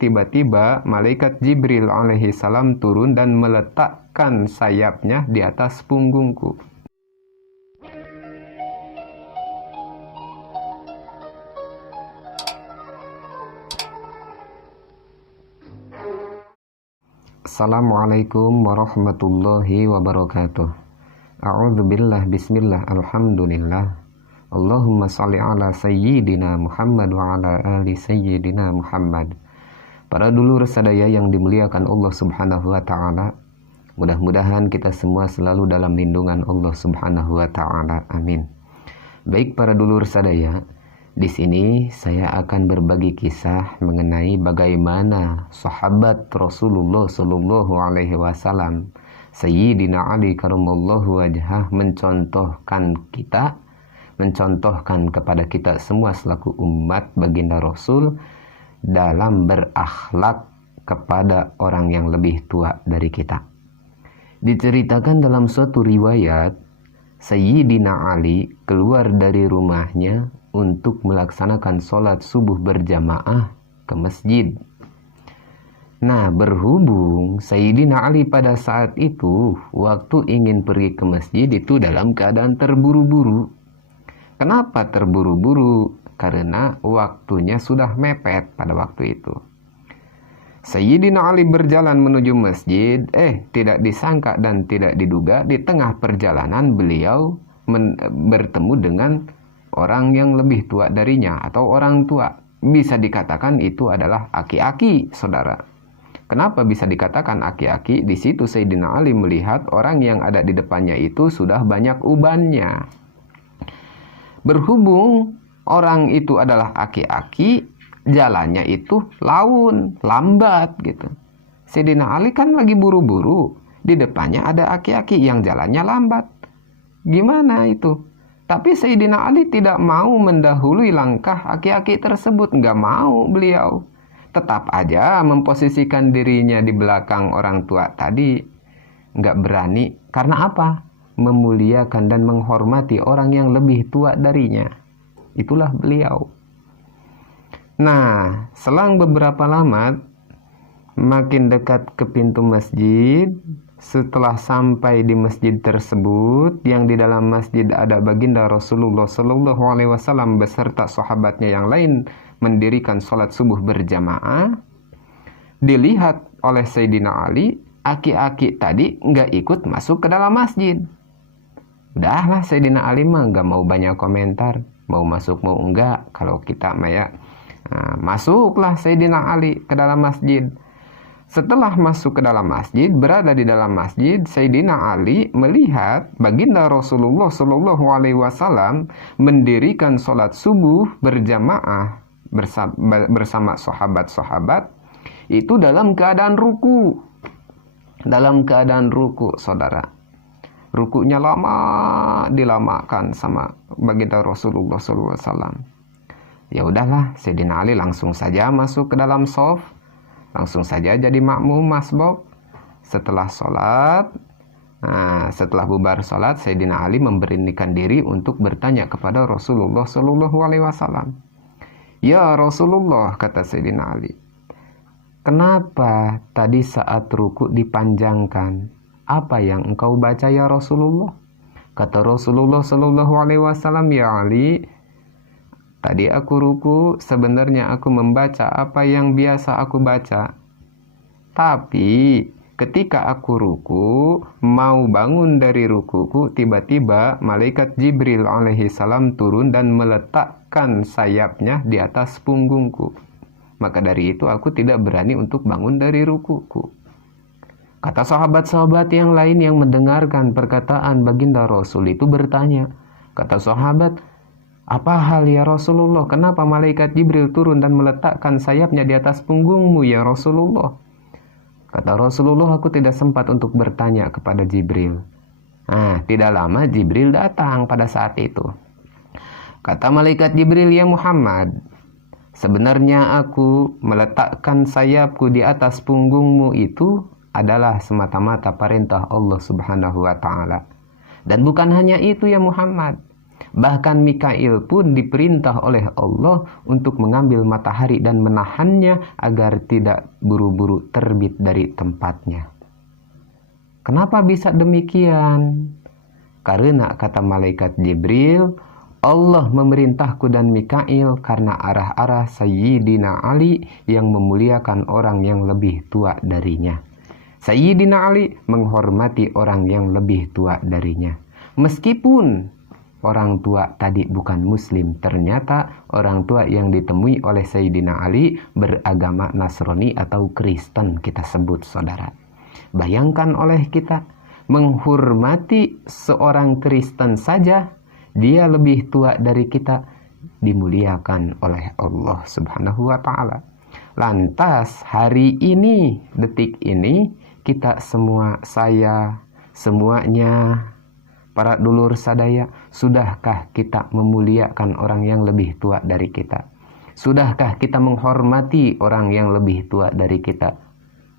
tiba-tiba malaikat Jibril alaihi salam turun dan meletakkan sayapnya di atas punggungku. Assalamualaikum warahmatullahi wabarakatuh. A'udzubillah, bismillah, alhamdulillah. Allahumma sholli ala sayyidina Muhammad wa ala ali sayyidina Muhammad. Para dulur sadaya yang dimuliakan Allah Subhanahu wa taala, mudah-mudahan kita semua selalu dalam lindungan Allah Subhanahu wa taala. Amin. Baik para dulur sadaya, di sini saya akan berbagi kisah mengenai bagaimana sahabat Rasulullah sallallahu alaihi wasallam Sayyidina Ali karamallahu wajhah mencontohkan kepada kita semua selaku umat baginda Rasul dalam berakhlak kepada orang yang lebih tua dari kita. Diceritakan dalam suatu riwayat, Sayyidina Ali keluar dari rumahnya untuk melaksanakan sholat subuh berjamaah ke masjid. Nah, berhubung Sayyidina Ali pada saat itu waktu ingin pergi ke masjid itu dalam keadaan terburu-buru. Kenapa terburu-buru? Karena waktunya sudah mepet pada waktu itu. Sayyidina Ali berjalan menuju masjid, tidak disangka dan tidak diduga di tengah perjalanan beliau bertemu dengan orang yang lebih tua darinya atau orang tua. Bisa dikatakan itu adalah aki-aki, saudara. Kenapa bisa dikatakan aki-aki? Di situ Sayyidina Ali melihat orang yang ada di depannya itu sudah banyak ubannya. Berhubung orang itu adalah aki-aki, jalannya itu lambat gitu. Sayyidina Ali kan lagi buru-buru, di depannya ada aki-aki yang jalannya lambat. Gimana itu? Tapi Sayyidina Ali tidak mau mendahului langkah aki-aki tersebut, nggak mau beliau. Tetap aja memposisikan dirinya di belakang orang tua tadi, nggak berani. Karena apa? Memuliakan dan menghormati orang yang lebih tua darinya. Itulah beliau. Nah, selang beberapa lama, makin dekat ke pintu masjid. Setelah sampai di masjid tersebut, yang di dalam masjid ada baginda Rasulullah Sallallahu Alaihi Wasallam beserta sahabatnya yang lain mendirikan sholat subuh berjamaah. Dilihat oleh Sayyidina Ali, aki-aki tadi nggak ikut masuk ke dalam masjid. Udahlah, Sayyidina Ali mah nggak mau banyak komentar, mau masuk mau enggak. Kalau kita masuklah Sayyidina Ali ke dalam masjid. Setelah masuk ke dalam masjid, berada di dalam masjid, Sayyidina Ali melihat baginda Rasulullah Shallallahu Alaihi Wasallam mendirikan sholat subuh berjamaah bersama sahabat-sahabat itu dalam keadaan ruku. Dalam keadaan ruku, saudara. Rukunya lama dilamakan sama baginda Rasulullah SAW. Ya udahlah, Sayyidina Ali langsung saja masuk ke dalam shaf, langsung saja jadi makmum masbuk. Setelah sholat, setelah bubar sholat, Sayyidina Ali memberanikan diri untuk bertanya kepada Rasulullah SAW. Ya Rasulullah, kata Sayyidina Ali, kenapa tadi saat ruku dipanjangkan? Apa yang engkau baca ya Rasulullah? Kata Rasulullah Sallallahu Alaihi Wasallam, ya Ali, tadi aku ruku, sebenarnya aku membaca apa yang biasa aku baca. Tapi ketika aku ruku, mau bangun dari rukuku, tiba-tiba malaikat Jibril alaihi salam turun dan meletakkan sayapnya di atas punggungku. Maka dari itu aku tidak berani untuk bangun dari rukuku. Kata sahabat-sahabat yang lain yang mendengarkan perkataan baginda Rasul itu bertanya. Kata sahabat, apa hal ya Rasulullah? Kenapa malaikat Jibril turun dan meletakkan sayapnya di atas punggungmu ya Rasulullah? Kata Rasulullah, aku tidak sempat untuk bertanya kepada Jibril. Tidak lama Jibril datang pada saat itu. Kata malaikat Jibril, ya Muhammad, sebenarnya aku meletakkan sayapku di atas punggungmu itu adalah semata-mata perintah Allah Subhanahu wa Ta'ala. Dan bukan hanya itu ya Muhammad. Bahkan Mikail pun diperintah oleh Allah untuk mengambil matahari dan menahannya agar tidak buru-buru terbit dari tempatnya. Kenapa bisa demikian? Karena kata malaikat Jibril, Allah memerintahku dan Mikail karena arah-arah Sayyidina Ali yang memuliakan orang yang lebih tua darinya. Sayyidina Ali menghormati orang yang lebih tua darinya. Meskipun orang tua tadi bukan muslim, ternyata orang tua yang ditemui oleh Sayyidina Ali beragama Nasrani atau Kristen kita sebut, saudara. Bayangkan oleh kita menghormati seorang Kristen saja, dia lebih tua dari kita, dimuliakan oleh Allah Subhanahu wa ta'ala. Lantas hari ini, detik ini, kita semua, saya, semuanya, para dulur sadaya, sudahkah kita memuliakan orang yang lebih tua dari kita? Sudahkah kita menghormati orang yang lebih tua dari kita?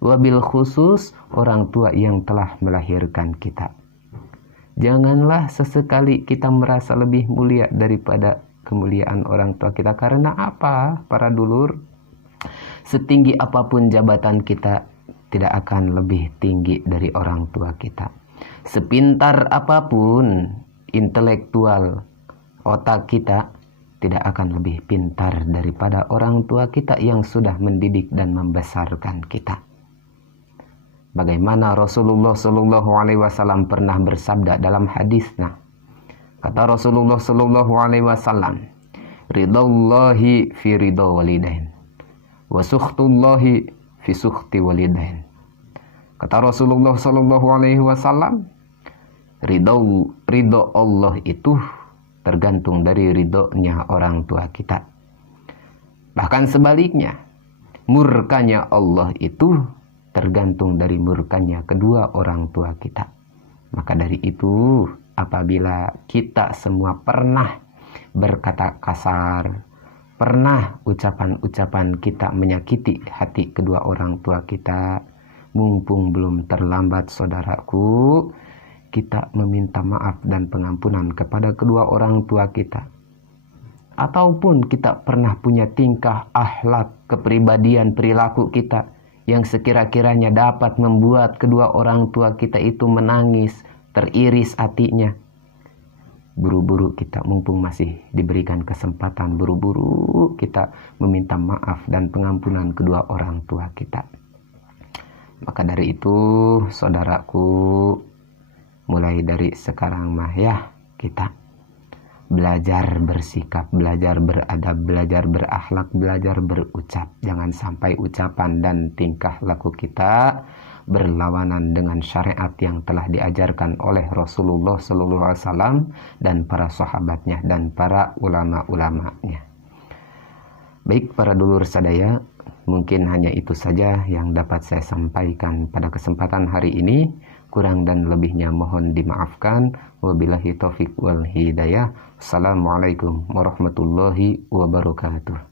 Wabil khusus orang tua yang telah melahirkan kita. Janganlah sesekali kita merasa lebih mulia daripada kemuliaan orang tua kita. Karena apa, para dulur? Setinggi apapun jabatan kita, tidak akan lebih tinggi dari orang tua kita. Sepintar apapun intelektual otak kita, tidak akan lebih pintar daripada orang tua kita yang sudah mendidik dan membesarkan kita. Bagaimana Rasulullah Shallallahu Alaihi Wasallam pernah bersabda dalam hadisnya. Kata Rasulullah Shallallahu Alaihi Wasallam, "Ridallahi fi ridha walidain, wa sukhtullahi fi sukhti walidain." Kata Rasulullah Shallallahu Alaihi Wasallam, ridho Allah itu tergantung dari ridhonya orang tua kita. Bahkan sebaliknya, murkanya Allah itu tergantung dari murkanya kedua orang tua kita. Maka dari itu, apabila kita semua pernah berkata kasar, pernah ucapan-ucapan kita menyakiti hati kedua orang tua kita, mumpung belum terlambat, saudaraku, kita meminta maaf dan pengampunan kepada kedua orang tua kita. Ataupun kita pernah punya tingkah, akhlak, kepribadian, perilaku kita yang sekira-kiranya dapat membuat kedua orang tua kita itu menangis, teriris hatinya. Buru-buru kita, mumpung masih diberikan kesempatan, buru-buru kita meminta maaf dan pengampunan kedua orang tua kita. Maka dari itu, saudaraku, mulai dari sekarang mah ya, kita belajar bersikap, belajar beradab, belajar berakhlak, belajar berucap. Jangan sampai ucapan dan tingkah laku kita berlawanan dengan syariat yang telah diajarkan oleh Rasulullah SAW dan para sahabatnya dan para ulama-ulamanya. Baik para dulur sadaya, mungkin hanya itu saja yang dapat saya sampaikan pada kesempatan hari ini. Kurang dan lebihnya mohon dimaafkan. Wabillahi taufiq wal hidayah. Assalamualaikum warahmatullahi wabarakatuh.